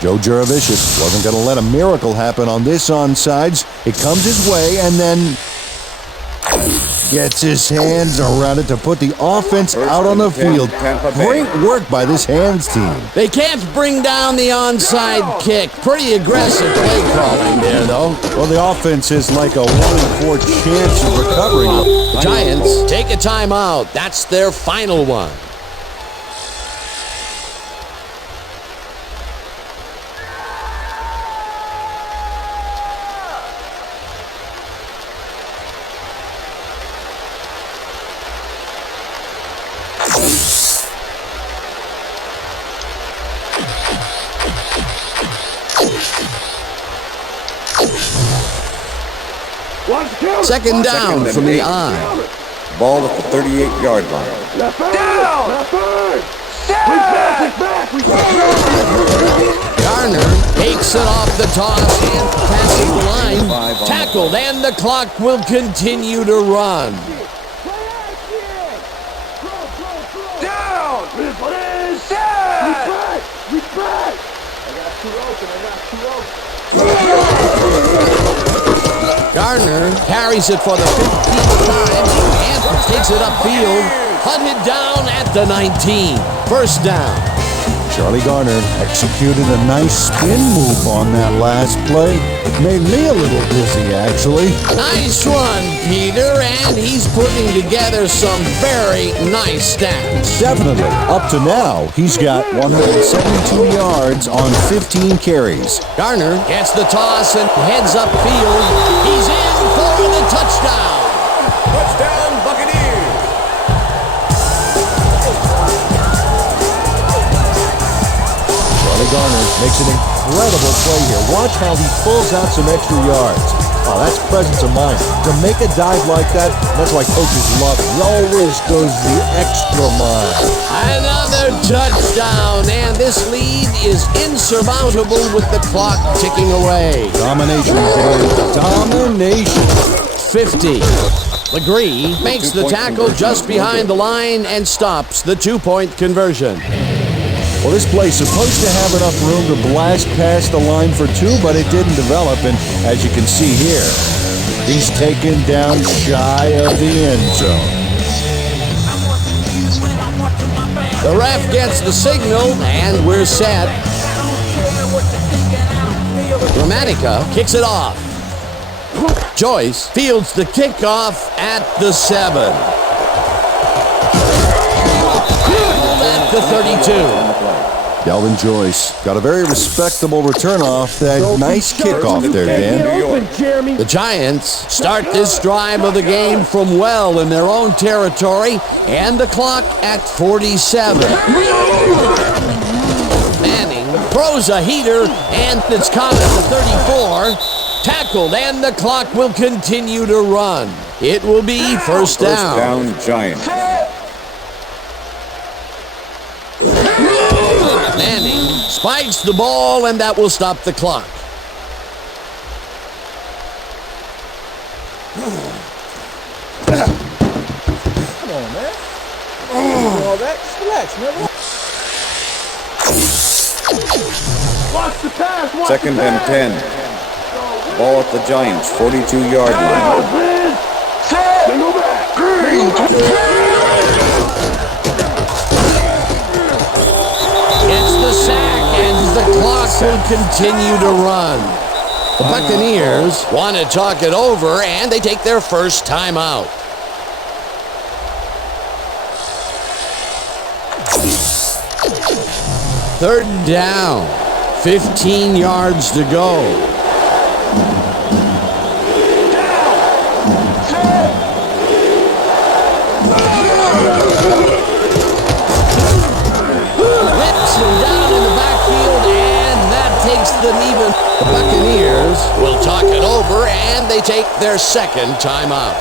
Joe Juravicius wasn't going to let a miracle happen on this onsides. It comes his way, and then Gets his hands around it to put the offense out on the field. Great work by this hands team. They can't bring down the onside kick. Pretty aggressive play calling there, though. Well, the offense is like a 1 in 4 chance of recovering. The Giants take a timeout. That's their final one. Second down from the eye. Ball at the 38-yard line. Garner takes it off the toss and passes the line. Tackled, and the clock will continue to run. Garner carries it for the 15th time and takes it upfield. Hunted down at the 19. First down. Charlie Garner executed a nice spin move on that last play. Made me a little dizzy, actually. Nice run, Peter, and he's putting together some very nice stats. Definitely. Up to now, he's got 172 yards on 15 carries. Garner gets the toss and heads upfield. He's in for the touchdown. Touchdown, Buccaneers! Charlie Garner makes an incredible play here. Watch how he pulls out some extra yards. Oh, that's presence of mind. To make a dive like that, that's why coaches love it. He always goes the extra mile. Another touchdown, and this lead is insurmountable with the clock ticking away. Domination, Dave. Domination. 50. Legree makes the tackle just behind the line and stops the two-point conversion. Well, this play's supposed to have enough room to blast past the line for two, but it didn't develop, and as you can see here, he's taken down shy of the end zone. The ref gets the signal, and we're set. Gramatica kicks it off. Joyce fields the kickoff at the 7. At the 32. Delvin Joyce got a very respectable return off that nice kickoff there, Dan. The Giants start this drive of the game from well in their own territory, and the clock at 47. Manning throws a heater, and it's caught at the 34. Tackled, and the clock will continue to run. It will be first down. First down, Giants. Manning spikes the ball, and that will stop the clock. Come on, man. All that. Just relax, man. Watch the pass. Watch Second the and pass. 10. Ball at the Giants' 42-yard line. Single back. Gets the sack, and the clock will continue to run. The Buccaneers want to talk it over, and they take their first timeout. Third down, 15 yards to go. Down in the backfield, and that takes them even. The Buccaneers will talk it over, and they take their second timeout.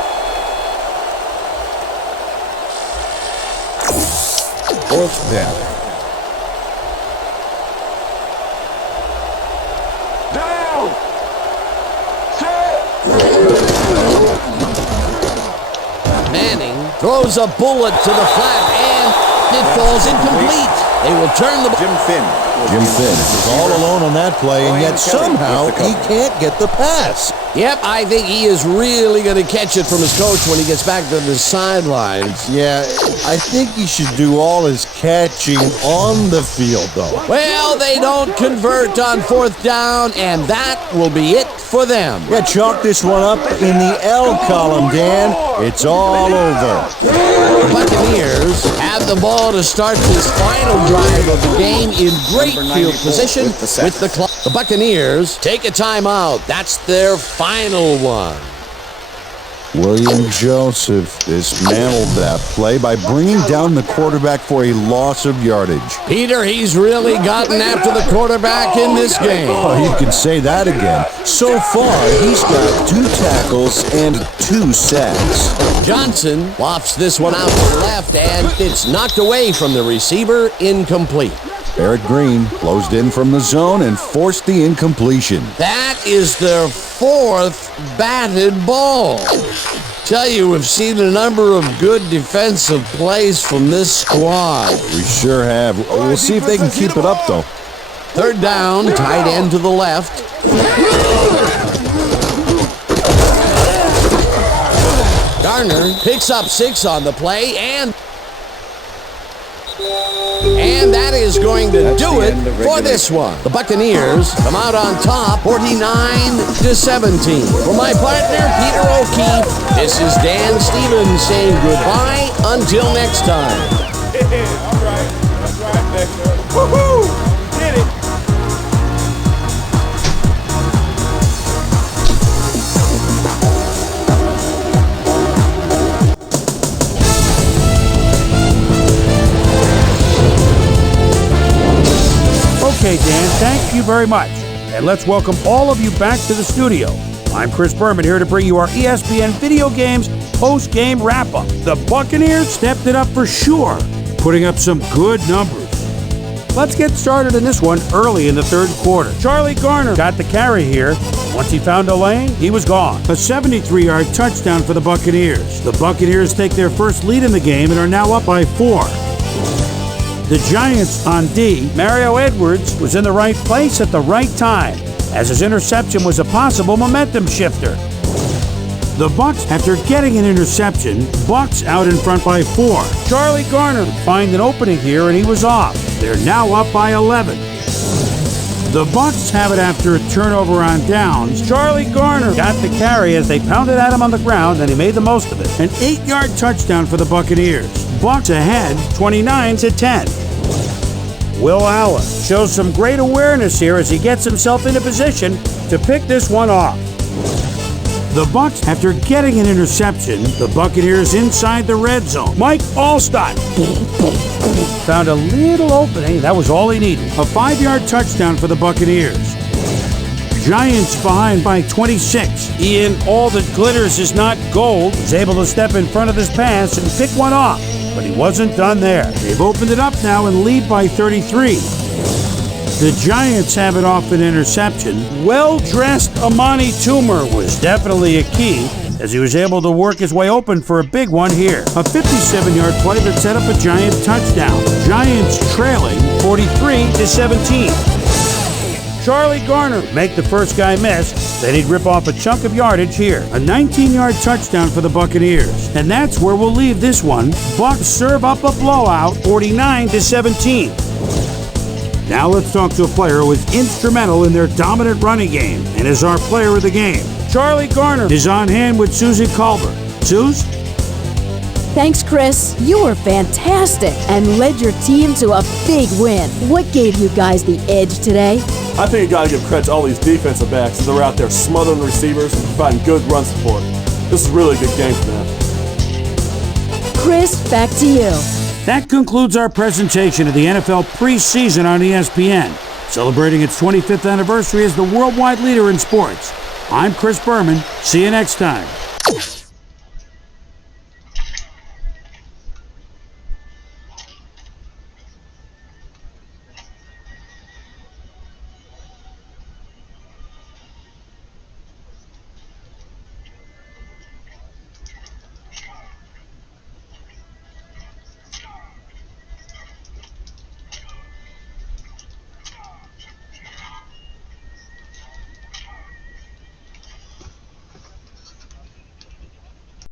Fourth down. Down. Manning throws a bullet to the flat, and it falls incomplete. They will turn the Jim Finn Jim Finch is all alone on that play, and yet somehow he can't get the pass. Yep, I think he is really going to catch it from his coach when he gets back to the sidelines. Yeah, I think he should do all his catching on the field, though. Well, they don't convert on 4th down, and that will be it for them. Yeah, chalk this one up in the L column, Dan. It's all over. The Buccaneers have the ball to start this final drive of the game in great field position with the clock. The Buccaneers take a timeout. That's their final one. William Joseph dismantled that play by bringing down the quarterback for a loss of yardage. Peter, he's really gotten after the quarterback in this game. Oh, you could say that again. So far, he's got 2 tackles and 2 sacks. Johnson lofts this one out to the left, and it's knocked away from the receiver, incomplete. Barrett Green closed in from the zone and forced the incompletion. That is their 4th batted ball. Tell you, we've seen a number of good defensive plays from this squad. We sure have. We'll see if they can keep it up, though. 3rd down, tight end to the left. Garner picks up 6 on the play, and that is going to do it for this one. The Buccaneers come out on top, 49-17. For my partner, Peter O'Keefe, this is Dan Stevens saying goodbye until next time. That's right. Woohoo! Did it. Okay, Dan, thank you very much. And let's welcome all of you back to the studio. I'm Chris Berman here to bring you our ESPN Video Games post-game wrap-up. The Buccaneers stepped it up for sure, putting up some good numbers. Let's get started in this one early in the 3rd quarter. Charlie Garner got the carry here. Once he found a lane, he was gone. A 73-yard touchdown for the Buccaneers. The Buccaneers take their first lead in the game and are now up by 4. The Giants on D, Mario Edwards was in the right place at the right time, as his interception was a possible momentum shifter. The Bucs, after getting an interception, Bucs out in front by 4. Charlie Garner would find an opening here, and he was off. They're now up by 11. The Bucs have it after a turnover on downs. Charlie Garner got the carry as they pounded at him on the ground, and he made the most of it. An 8-yard touchdown for the Buccaneers. Bucs ahead, 29-10. Will Allen shows some great awareness here as he gets himself into position to pick this one off. The Bucs, after getting an interception, the Buccaneers inside the red zone. Mike Allstott found a little opening. That was all he needed. A 5-yard touchdown for the Buccaneers. Giants behind by 26. Ian, all that glitters is not gold. He's able to step in front of this pass and pick one off, but he wasn't done there. They've opened it up now and lead by 33. The Giants have it off an interception. Well-dressed Amani Toomer was definitely a key as he was able to work his way open for a big one here. A 57-yard play that set up a Giant touchdown. Giants trailing 43-17. Charlie Garner would make the first guy miss, then he'd rip off a chunk of yardage here. A 19-yard touchdown for the Buccaneers. And that's where we'll leave this one. Bucs serve up a blowout, 49-17. Now let's talk to a player who was instrumental in their dominant running game and is our player of the game. Charlie Garner is on hand with Susie Colbert. Suze? Thanks, Chris. You were fantastic and led your team to a big win. What gave you guys the edge today? I think you gotta give credit to all these defensive backs. They're out there smothering receivers and providing good run support. This is really a good game for them. Chris, back to you. That concludes our presentation of the NFL preseason on ESPN, celebrating its 25th anniversary as the worldwide leader in sports. I'm Chris Berman. See you next time.